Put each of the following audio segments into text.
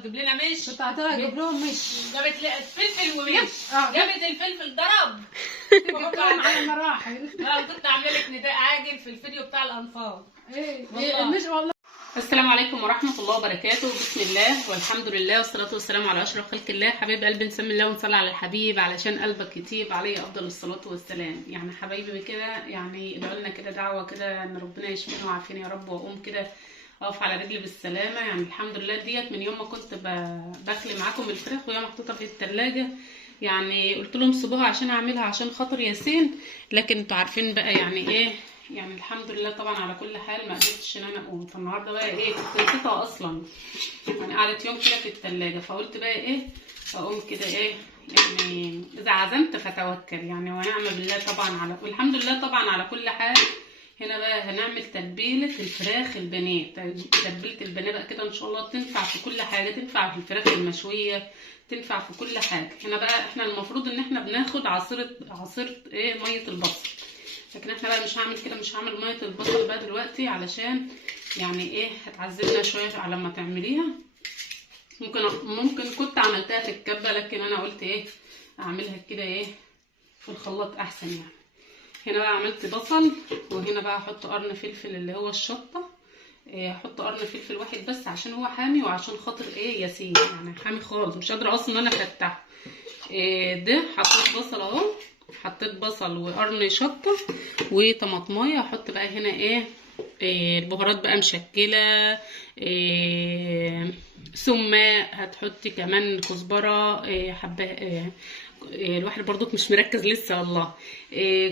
تجيب لنا مش، كنت هتقعد اجيب لهم مش، جابت فلفل ومش، جابت الفلفل ضرب بحطهم على مراحل. كنت عامله لك نداء عاجل في الفيديو بتاع الانفاق. ايه مش والله. السلام عليكم ورحمة الله وبركاته. بسم الله والحمد لله والصلاة والسلام على أشرف خلق الله. حبيب قلبي نسمي الله ونصلي على الحبيب علشان قلبك يطيب عليه أفضل الصلاة والسلام. يعني حبايبي كده يعني ادعوا لنا كده دعوة كده إن ربنا يشفينا ويعافينا يا رب، وأقوم كده أقف على رجلي بالسلامة. يعني الحمد لله ديت من يوم ما كنت بخلي معاكم الفراخ وهي محطوطة في التلاجة، يعني قلت لهم سيبوها عشان أعملها عشان خاطر ياسين، لكن انتوا عارفين بقى يعني إيه، يعني الحمد لله طبعا على كل حال ما قدرتش ان انا اقوم. فالنهارده بقى ايه كنت نسيتها اصلا، يعني قعدت يوم كده في التلاجة، فقلت بقى ايه اقوم كده ايه، يعني اذا عزمت فتوكل يعني ونعم بالله طبعا على، والحمد لله طبعا على كل حال. هنا بقى هنعمل تتبيله الفراخ البانيه. تتبيله البانيه بقى كده ان شاء الله تنفع في كل حاجه، تنفع في الفراخ المشويه، تنفع في كل حاجه. هنا بقى احنا المفروض ان احنا بناخد عصير ايه ميه البصل، لكن احنا بقى مش هعمل كده، مش هعمل ميه البصل بقى دلوقتي علشان يعني ايه هتعذبنا شويه على ما تعمليها. ممكن كنت عملتها في الكبه، لكن انا قلت ايه اعملها كده ايه في الخلاط احسن يعني. هنا بقى عملت بصل، وهنا بقى احط قرن فلفل اللي هو الشطه. احط قرن فلفل واحد بس عشان هو حامي، وعشان خاطر ايه ياسين يعني حامي خالص مش قادره اصلا ان انا افتحه. ده حطيت بصل اهو، حطيت بصل وقرن شطه وطماطمايه. احط بقى هنا ايه البهارات بقى مشكله، سماق، هتحطي كمان كزبره حبه، الواحد برضو مش مركز لسه والله.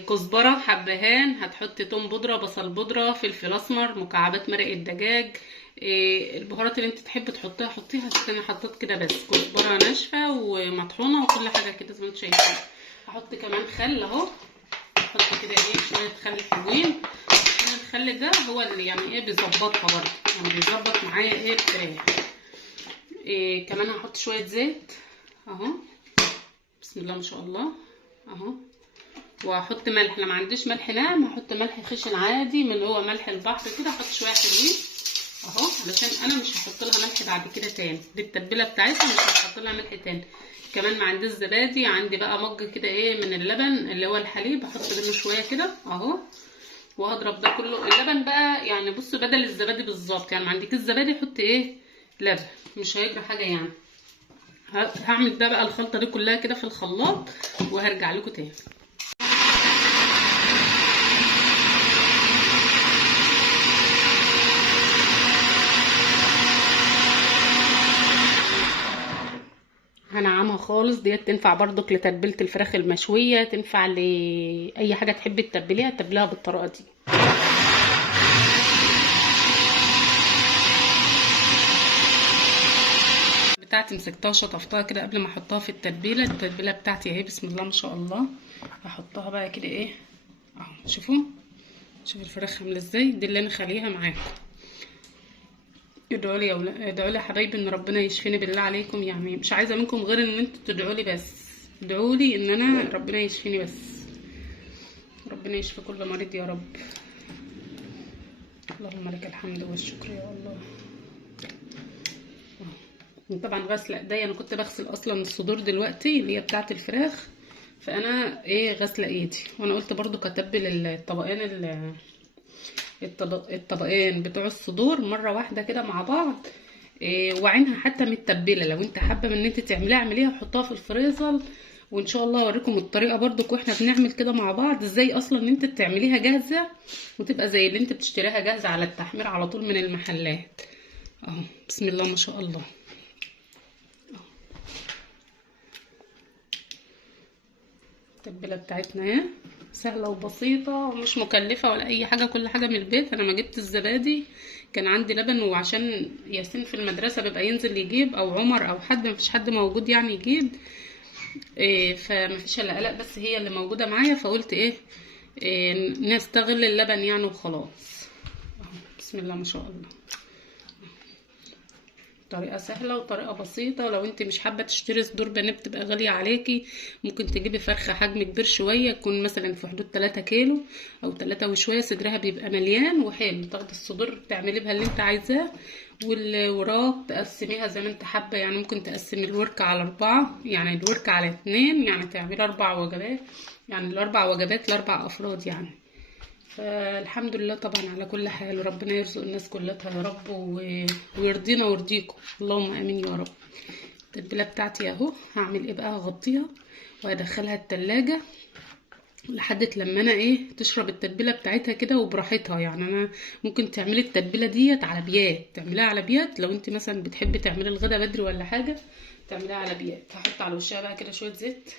كزبره، حبهان، هتحطي توم بودره، بصل بودره، فلفل اسمر، مكعبات مرق الدجاج. البهارات اللي انت تحبي تحطيها حطيها، بس انا حطيت كده بس كزبره ناشفه ومطحونه وكل حاجه كده زي ما انتم شايفين. هحط كمان خل اهو، احط كده ايه شويه خل حلوين، عشان الخل ده هو اللي يعني ايه بيظبطها برضه، يعني بيظبط معايا ايه الفراخ. كمان هحط شويه زيت اهو، بسم الله ما شاء الله اهو. وهحط ملح، انا ما عنديش ملح ناعم، هحط ملح خشن عادي من اللي هو ملح البحر كده، احط شويه حلوين اهو علشان انا مش هحط لها ملح بعد كده تاني، دي التتبيله بتاعتها مش هحط لها ملح تاني. كمان ما عنديش زبادي، عندي بقى مج كده ايه من اللبن اللي هو الحليب، احط منه شويه كده اهو، وهضرب ده كله. اللبن بقى يعني بصوا بدل الزبادي بالظبط، يعني ما عندكيش زبادي حط ايه لبن، مش هيجرى حاجه يعني. هعمل ده بقى الخلطه دي كلها كده في الخلاط وهرجع لكم تاني. هنعمها خالص، ديت تنفع برضك لتتبيله الفراخ المشويه، تنفع لاي حاجه تحبي تتبليها تتبليها بالطريقه دي. بتاعتي مسكتها شطفتها كده قبل ما احطها في التتبيله. التتبيله بتاعتي اهي بسم الله ما شاء الله. هحطها بقى كده ايه اهو، شوفوا الفراخ عامله ازاي، دي اللي انا خليها معاكم. ادعوا لي يا ولاد، ادعوا لي يا حبايبي ان ربنا يشفيني بالله عليكم، يعني مش عايزه منكم غير ان انتوا تدعوا لي بس، ادعوا لي ان انا ربنا يشفيني بس، ربنا يشفي كل مريض يا رب. اللهم لك الحمد والشكر يا الله. طبعا غسله ايديا، انا كنت بغسل اصلا الصدور دلوقتي اللي هي بتاعه الفراخ، فانا ايه غسله ايدي. وانا قلت برضو كتبل الطبقين بتوع الصدور مره واحده كده مع بعض، وعينها حتى متبله. لو انت حابه ان انت تعمليها اعمليها وحطها في الفريزر، وان شاء الله اوريكم الطريقه برضو واحنا بنعمل كده مع بعض ازاي اصلا ان انت تعمليها جاهزه وتبقى زي اللي انت بتشتريها جاهزه على التحمير على طول من المحلات اهو. بسم الله ما شاء الله. التتبيله بتاعتنا اهي سهله وبسيطه ومش مكلفه ولا اي حاجه، كل حاجه من البيت. انا ما جبت الزبادي، كان عندي لبن، وعشان ياسين في المدرسه بيبقى ينزل يجيب، او عمر او حد، مفيش حد موجود يعني يجيب، فمفيش الا قلق بس هي اللي موجوده معايا، فقلت ايه نستغل اللبن يعني وخلاص. بسم الله ما شاء الله. طريقه سهله وطريقه بسيطه. لو انت مش حابه تشتري صدور بانيه بتبقى غاليه عليكي، ممكن تجيبي فرخه حجم كبير شويه، يكون مثلا في حدود 3 كيلو او 3 وشويه، صدرها بيبقى مليان وحلو، تاخدي الصدور تعملي بها اللي انت عايزاه واللي وراه تقسميها زي ما انت حابه، يعني ممكن تقسمي الورك على 4، يعني الورك على 2، يعني تعملي 4 وجبات، يعني ال4 وجبات ل4 افراد يعني. فالحمد لله طبعا على كل حال، وربنا يرزق الناس كلها يا رب ويرضينا ويرضيكم، اللهم امين يا رب. التتبيله بتاعتي اهو. هعمل ايه بقى؟ هغطيها وهدخلها التلاجة لحد لما انا تشرب التتبيله بتاعتها كده وبراحتها. يعني انا ممكن تعملي التتبيله ديت على بيات، تعمليها على بيات لو انت مثلا بتحبي تعملي الغدا بدري ولا حاجه، تعمليها على بيات. هحط على وشها بقى كده شويه زيت،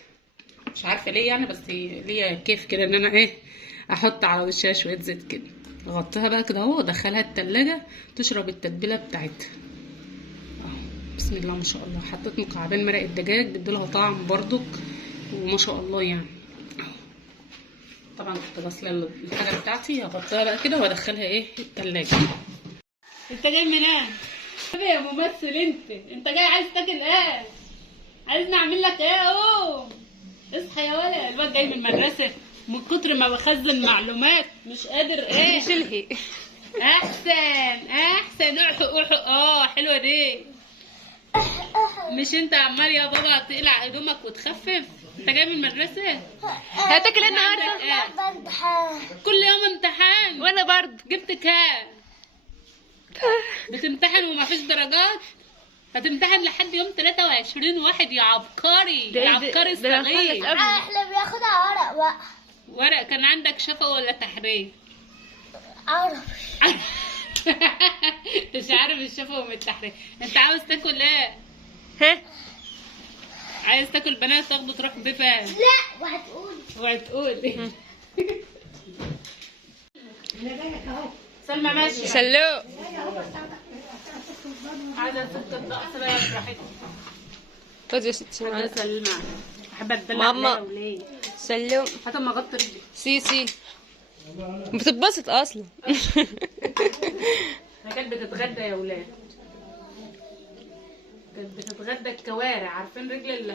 مش عارفه ليه يعني، بس ليا كيف كده ان انا احط على وشها شويه زيت كده. اغطيها بقى كده اهو وادخلها التلاجة تشرب التتبيله بتاعتها. بسم الله ما شاء الله. حطيت مكعبين مرق الدجاج بيديلها طعم برضك وما شاء الله يعني. طبعا كنت غاسله الحاجه بتاعتي، هغطيها بقى كده وادخلها التلاجة. انت جاي منين يا ممثل؟ انت جاي عايز تاكل ايه؟ عايز نعمل لك ايه؟ اوه اصحى يا ولد. الواد جاي من المدرسه من كتر ما بخزن معلومات مش قادر شلهي. احسن احق حلوه دي. مش انت عمال يا بابا تقلع هدومك وتخفف؟ انت جاي من المدرسه؟ هتاكل ايه النهارده؟ كل يوم امتحان. وانا برضه. جبت كام؟ بتمتحن ومفيش درجات؟ هتمتحن لحد يوم 23/1 يا عبقري. يا عبقري الصغير. احنا بناخدها ورق بقى. ورق؟ كان عندك شفا ولا تحرير؟ عربي. مش عارف الشفا ومن التحرير. انت عاوز تاكل ايه؟ ها؟ عايز تاكل بنات تاخده تروح بيه فين؟ لا وهتقولي. سلمى ماشيه. سلو. عايزه ست الضغط بقى براحتك. خد يا ستي معاك. عايزه سلمى. بحب اتدلع ماما. عليها وليه؟ سلو. هات اما اغطي رجلي. سيسي بتتبسط اصلا. كانت بتتغدى يا ولاد، كانت بتتغدى الكوارع. عارفين رجل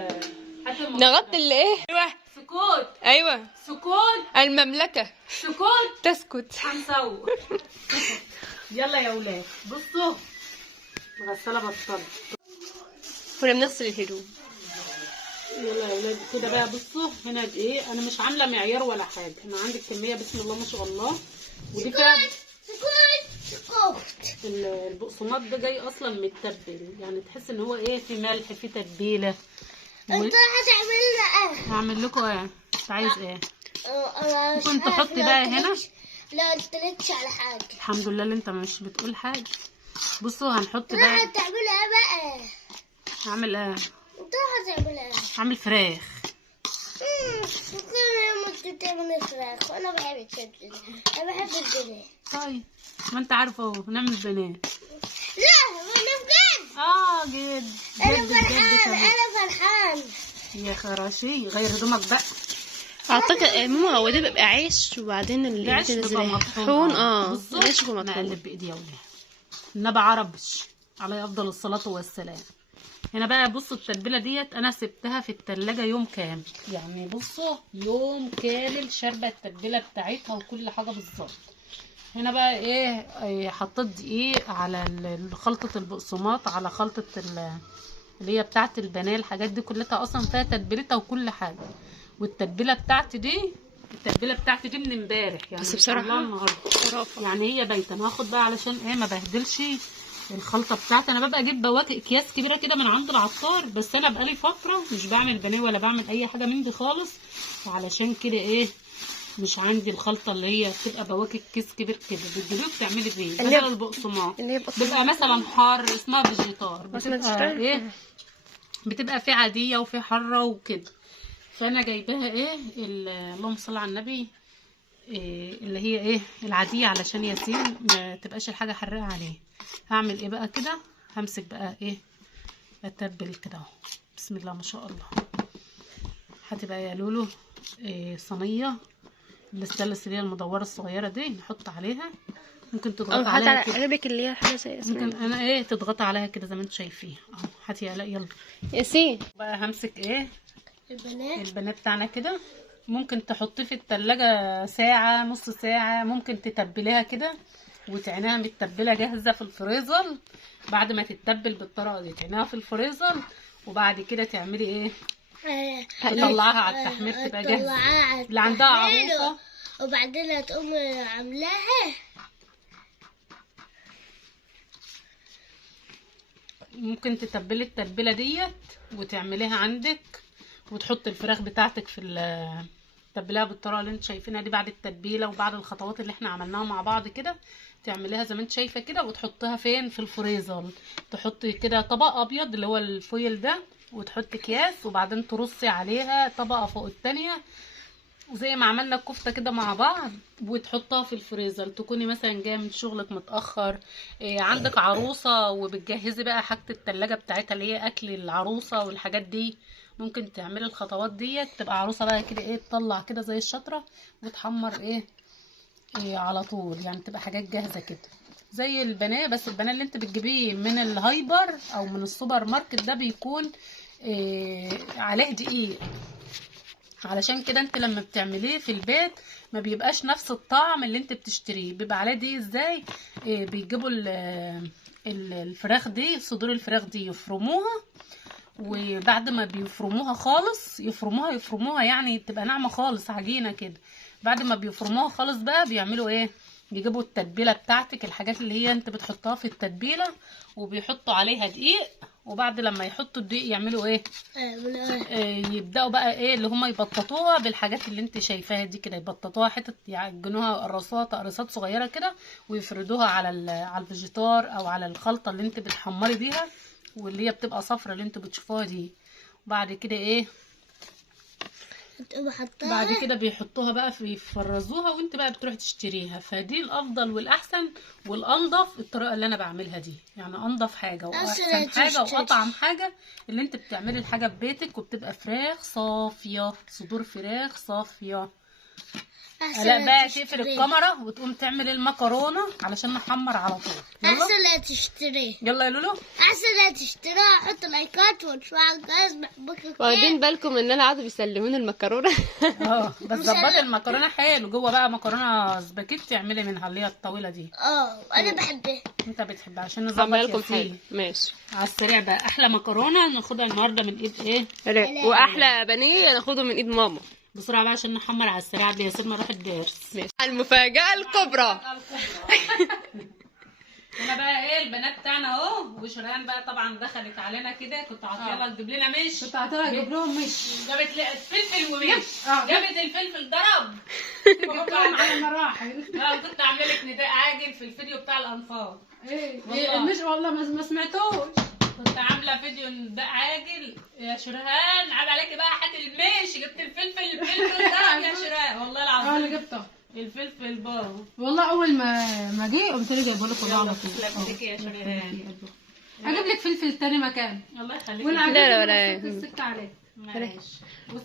هاتوا نغطي اللي ايوه. سكوت. ايوه سكوت. المملكه سكوت. تسكت. هنصور. يلا يا ولاد بصوا الغساله بطلت. كنا بنغسل الهدوم. يلا يا ولاد كده بقى. بصوا هنا انا مش عامله معيار ولا حاجه، انا عندي الكميه بسم الله ما شاء الله. ودي فيها سكوت. البقسماط ده جاي اصلا متبل، يعني تحس ان هو في ملح في تتبيله. انت هتعمل لنا ايه؟ هعمل لكم ايه؟ انت عايز ايه؟ انا مش ممكن عارف. تحطي بقى هنا. لا قلتلكش على حاجه. الحمد لله اللي انت مش بتقول حاجه. بصوا هنحط لا بقى. هتعملها بقى. هعمل ايه؟ انت هتعملها ايه؟ هعمل فراخ. كل يوم انت بتعمل فراخ وانا بحب الشكل. انا بحب البنات. طيب ما انت عارفه اهو نعمل بنات. لا انا بجد. جد انا جد فرحان. كمان. انا فرحان. يا خراشي غير هدومك بقى. اعتقد ماما هو ده بيبقى عيش وبعدين اللي العيش بيبقى بينزل مطحون. طحون. العيش بيبقى مطحون. نقلب بايدي يا ولاد. النبي عربش عليه افضل الصلاه والسلام. هنا بقى بصوا التتبيله ديت انا سبتها في التلاجة يوم كامل، يعني بصوا يوم كامل شاربه التتبيله بتاعتها وكل حاجه بالظبط. هنا بقى حطيت دقيق على خلطه البقسماط، على خلطه اللي هي بتاعه البانيه. الحاجات دي كلها اصلا فيها تتبيلتها وكل حاجه. والتتبيله بتاعتي دي من امبارح يعني، بس بصراحه النهارده يعني هي بايته. انا هاخد بقى علشان ما بهدلش الخلطه بتاعتي. انا ببقى اجيب بواكي اكياس كبيره كده من عند العطار، بس انا بقالي فتره مش بعمل بانيه ولا بعمل اي حاجه من دي خالص، وعلشان كده مش عندي الخلطه اللي هي بتبقى بواكي كيس كبير كده. بتجيبيه وبتعملي بيه مثلا البقسماط بيبقى مثلا حار، اسمها فيجيتار، بتبقى في عاديه وفي حاره وكده. فانا جايباها اللهم صل على النبي، اللي هي العاديه علشان ياسين ما تبقاش الحاجه حراقه عليه. هعمل بقى كده، همسك بقى اتبل كده اهو. بسم الله ما شاء الله. هتبقى يا لولو صينيه الاستانلس اللي هي المدوره الصغيره دي، نحط عليها. ممكن تضغطي عليها كده. قلبك اللي هي حاجه زي اسمها ممكن انا تضغطي عليها كده زي ما انتوا شايفين اهو. هاتي يلا ياسين بقى. همسك البنات بتاعنا كده. ممكن تحطيه في التلاجة ساعة، نص ساعة، ممكن تتبليها كده وتعينها متبله جاهزه في الفريزر. بعد ما تتبل بالطريقه دي تعينها في الفريزر، وبعد كده تعملي ايه؟ تطلعها على التحمير تبقى جاهزه. اللي عندها عروسه وبعدين هتقوم عاملاها. ممكن تتبلي التتبيله ديت وتعمليها عندك، وتحط الفراخ بتاعتك في تتبليها بالطريقه اللي انت شايفينها دي. بعد التتبيله وبعد الخطوات اللي احنا عملناها مع بعض كده تعمليها زي ما انت شايفه كده، وتحطها فين؟ في الفريزر. تحطي كده طبق ابيض اللي هو الفويل ده، وتحطي اكياس، وبعدين ترصي عليها طبقه فوق التانية زي ما عملنا الكفته كده مع بعض، وتحطها في الفريزر. تكوني مثلا جايه من شغلك متاخر، عندك عروسه وبتجهزي بقى حاجه التلاجة بتاعتها اللي هي اكل العروسه والحاجات دي، ممكن تعملي الخطوات ديت. تبقى عروسه بقى كده ايه، تطلع كده زي الشطره وتحمر ايه على طول. يعني تبقى حاجات جاهزه كده زي البانيه. بس البانيه اللي انت بتجيبيه من الهايبر او من السوبر ماركت ده بيكون عليه دقيق، علشان كده انت لما بتعمليه في البيت ما بيبقاش نفس الطعم اللي انت بتشتريه. بيبقى عليه دي ازاي؟ بيجيبوا الفراخ دي، صدور الفراخ دي يفرموها، وبعد ما بيفرموها خالص يفرموها يعني تبقى ناعمه خالص، عجينه كده. بعد ما بيفرموها خالص بقى بيعملوا ايه؟ يجيبوا التتبيله بتاعتك، الحاجات اللي هي انت بتحطها في التتبيله، وبيحطوا عليها دقيق. وبعد لما يحطوا الدقيق يعملوا ايه؟ يبداوا بقى ايه اللي هم يبططوها بالحاجات اللي انت شايفاها دي كده. يبططوها حتت، يعجنوها قرصات صغيره كده، ويفردوها على الفيجيتار او على الخلطه اللي انت بتحمري بيها، واللي هي بتبقى صفرة اللي انتوا بتشوفوها دي. وبعد كده ايه؟ بعد كده بيحطوها بقى يفرزوها، وانت بقى بتروح تشتريها. فدي الافضل والاحسن والانضف الطريقه اللي انا بعملها دي. يعني انضف حاجه واحسن حاجه واطعم حاجه اللي انت بتعملي الحاجه في بيتك، وبتبقى فراخ صافيه، صدور فراخ صافيه. لا بقى تقفل الكاميرا وتقوم تعمل المكرونه علشان نحمر على طول. يلا احسن لا تشتريه. يلا يا لولو، احسن لا تشتريها. حط لايكات وتفعل الجرس. بحبك. واخدين بالكم ان انا قاعده بيسلموني المكرونه؟ بس ظبطي المكرونه حلو. جوه بقى مكرونه سباكيتي اعملي منها اللي هي الطويله دي. انا بحبها. انت بتحبها عشان عامله نظبط لكم يا حلو. سيدي. ماشي. على السريع بقى احلى مكرونه ناخدها النهارده من ايد ايه؟ واحلى بانيه ناخده من ايد ماما. بسرعه بقى عشان نحمر على السريع قبل ياسر ما يروح الدرس. ماشي. المفاجاه الكبرى. هنا بقى ايه البنات بتاعنا اهو، وشريان بقى طبعا دخلت علينا كده. كنت عاطيها تجيب لنا مش، كنت عاطيها تجيب لهم مش، جابت فلفل ومش، جابت الفلفل ضرب. جبتهم على مراحل. كنت عامله لك نداء عاجل في الفيديو بتاع الانفاق. ايه مش والله ما سمعتوش. كنت عامله فيديو نداء عاجل يا شرهان، عيب عليكي بقى حد الماشي. جبت الفلفل ضرب يا شرهان والله العظيم. انا جبته الفلفل بابا والله. اول ما جه قمت لي جايبه لكم على طول. يا شرهان اجيب لك فلفل تاني مكان. الله يخليك. لا ولا السكه عليه. ماشي.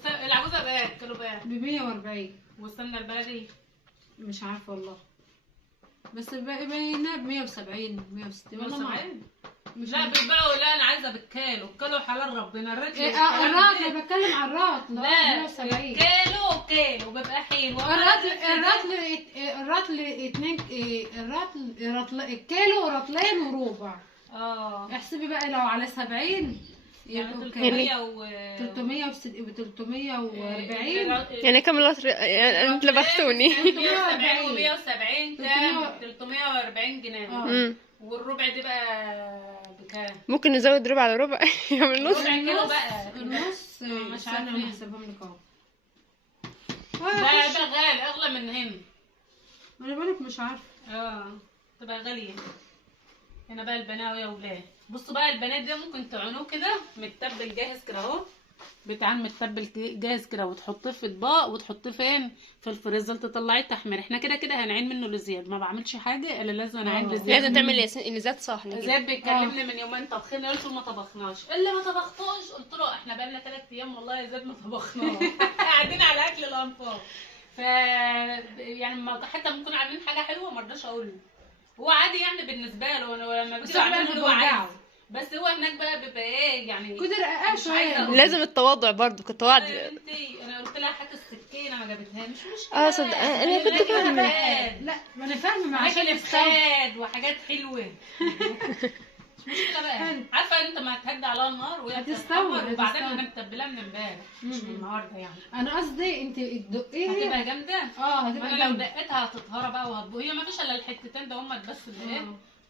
العجوزه بقى كيلو بقى ب 140. والسمنه البلدي مش عارفه والله، بس باينه ب 170 160 والله ما عارفه. لا بيبيعوا. لا انا عايزه بالكيلو. الكيلو حلال ربنا. الراتل الراتل انا بتكلم عن الراتل. لا 170 كيلو بيبقى حلو. الراتل 2 الراتل الكيلو رطلين وربع. احسبي بقى لو على 70 يعني 340. يعني كم لتر؟ انت لبختوني. 170 كام؟ 340 جنيه. والربع دي بقى بكام؟ ممكن نزود ربع على ربع يعمل نص. ربع كيلو بقى. النص مش عارفه انا هحسبهم لك اهو. ده غالي اغلى من هنا. انا بقولك مش عارفه. تبقى غاليه. هنا بقى البنات يا ولاد. بصوا بقى البنات ده ممكن تعينوه كده متبل جاهز كده اهو. بتعان متبل جاهز كده، وتحطيه في اطباق وتحطيه فين؟ في الفريزر. تطلعيه تحمير. احنا كده كده هنعين منه لزياد. ما بعملش حاجه الا لازم انعين لزياد. لازم تعمل لزياد صحن. زياد بيكلمني من يومين طبخنا، قلت له ما طبخناش. اللي ما طبختوش قلت له احنا بقالنا 3 ايام والله يا زياد ما طبخناش. قاعدين على اكل الانفاق. يعني حتى ممكن عاملين حاجه حلوه ما رضاش اقول له. هو عادي يعني بالنسبه له. لما بيجي يعمل هو عايز، بس هو هناك بقى بيبقى يعني كده رقاق شويه. لازم التواضع برضو. كنت واعد. انا قلت لها هات السكينه ما جابتها مش مشكله. صدق انا كنت فاهمه. لا ما انا فاهمه عشان عشان افخاد وحاجات حلوه. مش مشكله بقى. عارفه انت ما هتهدي على النار وهي هتستوي. وبعدين انا متبلاه من امبارح مش من النهارده يعني. انا قصدي انت تدقيها هتبقى جامده. هتبقى انا لو جامده. دقتها هتطهرى بقى وهتبقى هي ما فيش الا الحتتين ده هم بس اللي ايه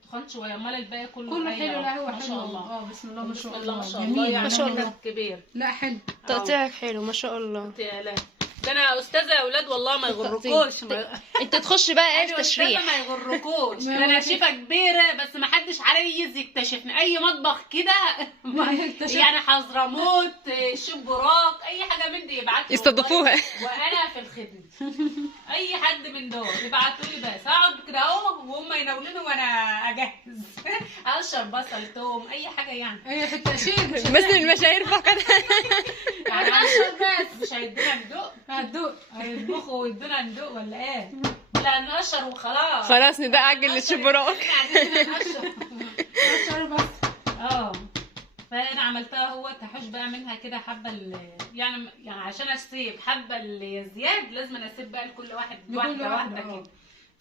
تخن شويه، امال الباقي كله حلو. لا هو ما حلو. شاء الله. بسم الله ما شاء بسم الله. الله ما شاء الله جميل. يعني ما شاء الله. منك كبير. لا حلو. تقطيعك حلو ما شاء الله. لا ده انا استاذه يا اولاد والله ما يغركوش. انت تخش بقى ايه أيوة تشريح. أستاذة ما يغركوش. انا شيفه كبيره بس ما حدش عايز يكتشفني. اي مطبخ كده يعني حضرموت شيف براك اي حاجه من دي يبعتوا لي يستضيفوها. وانا في الخدمه. اي حد من دول يبعتوا لي بس اقعد كده اهو وهم يناولوني وانا اجهز. اقشر بصل توم اي حاجه يعني. هي في التأشير مش مثل المشاهير فقط. يعني اقشر بس مش هيدونا ندوق. هتدوق. هيطبخوا ويدونا ندوق ولا ايه؟ لا نقشر وخلاص. خلاص ندق عجل للشبراك. عشان بس. فانا عملتها هو تحوش بقى منها كده حبه يعني عشان اسيب حبه اللي زياد لازم اسيب بقى لكل واحد واحده كده.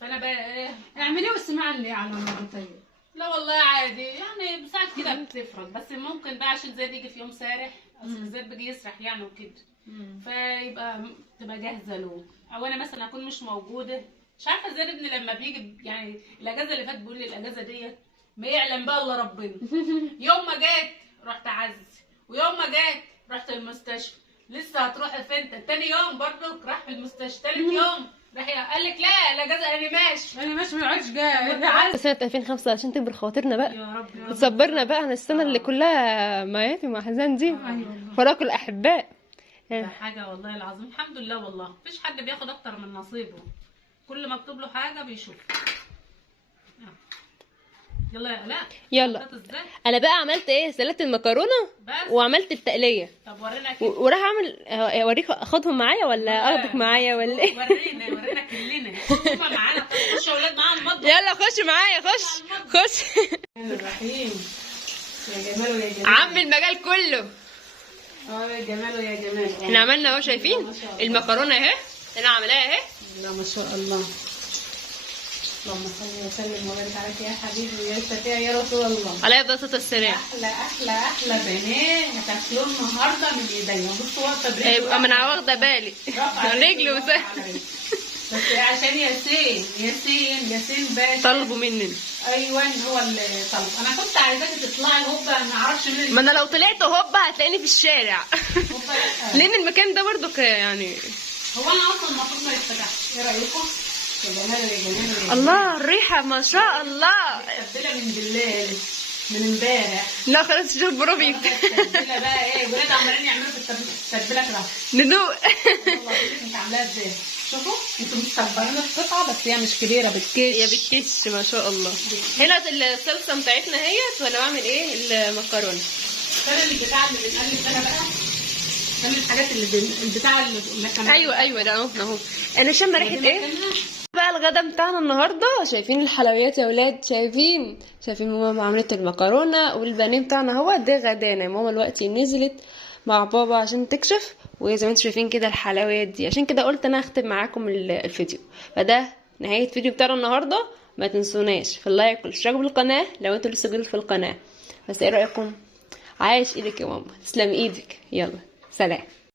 فانا بقى ايه اعمليه واسمعي اللي على مرتين. لا والله عادي يعني ساعات كده بتفرق بس ممكن بقى عشان زياد يجي في يوم سارح اصل زياد بيجي يسرح يعني وكده فيبقى تبقى جاهزه له. او انا مثلا اكون مش موجوده مش عارفه زياد ابني لما بيجي يعني الاجازه اللي فاتت بيقول لي الاجازه ديت ما يعلم بقى الا ربنا. يوم ما جيت رحت اعزي ويوم ما جيت رحت المستشفى. لسه هتروحي فين؟ تاني يوم برضه راح في المستشفى. تالت يوم راح قال لك لا الاجازه انا ماشي ما عادش جاي. سنة 2005 عشان تكبر خواطرنا بقى يا رب يا رب. وتصبرنا بقى عن السنة اللي كلها مياتم وأحزان دي. فراق الأحباء. ده حاجه والله العظيم الحمد لله والله مفيش حد بياخد اكتر من نصيبه. كل ما مكتوب له حاجه بيشوف. يلا يا لا يلا انا بقى عملت ايه سلقت المكرونه بس وعملت التقليه. طب ورينا كده وراح اعمل اوريك اخدهم معايا ولا اخدك معايا ولا ايه؟ ورينا كلنا هما معانا. خش يا اولاد معانا المطبخ. يلا خش معايا خش. الرحيم يا جمال ويا جمال عم المجال كله. يا جمال ويا جمال. احنا عملنا اهو شايفين المكرونه اهي انا عاملاها اهي. لا ما شاء الله. اللهم صل وسلم وبارك عليك يا حبيبي ويا شفيع يا رسول الله. عليه الصلاه والسلام. احلى بانيه هتاكلوه النهارده من ايديا. بصوا واقفه برجله. ما انا واخده بالي رجله بس عشان ياسين باشا طلبوا مني. ايوه هو اللي طلب. انا كنت عايزاكي تطلعي هوبا ما اعرفش مين. ما انا لو طلعت هوبا هتلاقيني في الشارع. لان المكان ده برضو يعني هو انا اصلا المفروض ما يتفتحش. ايه رايكم؟ يا جمال الله الريحه ما شاء الله. متبله من بالليل من امبارح. لا خلاص شوف بروفي. التتبيله بقى ايه ولاد عمالين يعملوا في التتبيله كده. ندوق. والله انت عاملاها ازاي؟ شوفوا انتوا مستكبرين القطعه بس هي مش كبيره بتكش. هي بتكش ما شاء الله. هنا الصلصه بتاعتنا اهيت وانا بعمل ايه المكرونه. ده البتاع اللي بنقلب انا بقى. ده من الحاجات البتاع اللي كمان. ايوه ده اهو انا شامه ريحه ايه بقى الغدا بتاعنا النهارده. شايفين الحلويات يا ولاد؟ شايفين ماما عملت المكرونه والبانيه بتاعنا اهو ده غدانا. ماما دلوقتي نزلت مع بابا عشان تكشف وزي ما انتم شايفين كده الحلويات دي. عشان كده قلت انا هختم معاكم الفيديو. فده نهايه الفيديو بتاعنا النهارده. ما تنسوناش في اللايك والاشتراك بالقناه لو انتوا لسه جديد في القناه. بس ايه رايكم؟ عايش ايدك يا ماما. تسلم ايدك. يلا سلام.